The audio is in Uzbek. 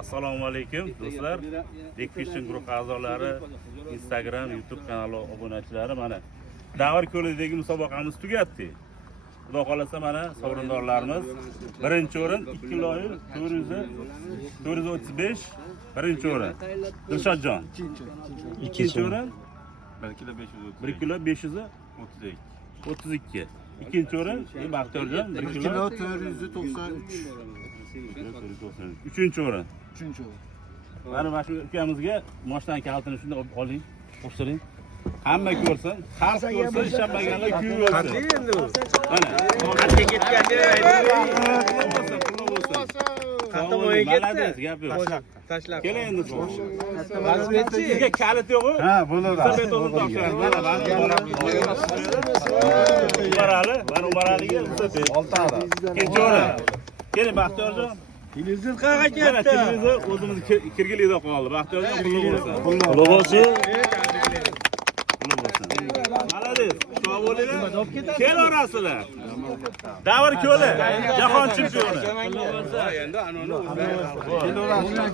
Assalomu alaykum do'stlar. Big Fishing guruhi a'zolari, Instagram, YouTube kanali obunachilari, mana Davr ko'lidagi musobaqamiz tugatdi. Xudo xolasa mana sovrindorlarimiz birinchi o'rin 2 kilo 435, birinchi o'rin Dilshodjon. Ikkinchi o'rin 1 kilo 532. Ikkinchi o'rin Baxtiyorjon 1 kilo 493. Uchinchi o'rin. Uchinchi o'rin. Mana shu ukamizga moshdan kalitini shunday oling, qo'shtiring. Hamma ko'rsin, xalq ko'rsin, ishlanmaganlar kuyib o'lsin. Qanday endi u? Mana, Qanday ketgan deb qanday o'yin ketdi? Gap yo'q. Tashlab. Keling endi. Vaziyatchi. Sizga kalit yo'q-ku? Ha, bo'ladi. Sabet o'zini topshiradi. Mana Umarali, mana Umaraliga sabet. Oltari. Ikkinchi o'rin. Keling Baxtiyorjon. Televizor qayerga Mana ketdi? televizor o'zimiz kirgilikda qoldi. Baxtiyorjon pulli bo'lsin. Pulli bo'lsin. Malades, shu bo'linglar. Kel orasizlar. Davr ko'li, jahon chempioni. Endi anoni Kel orasizlar.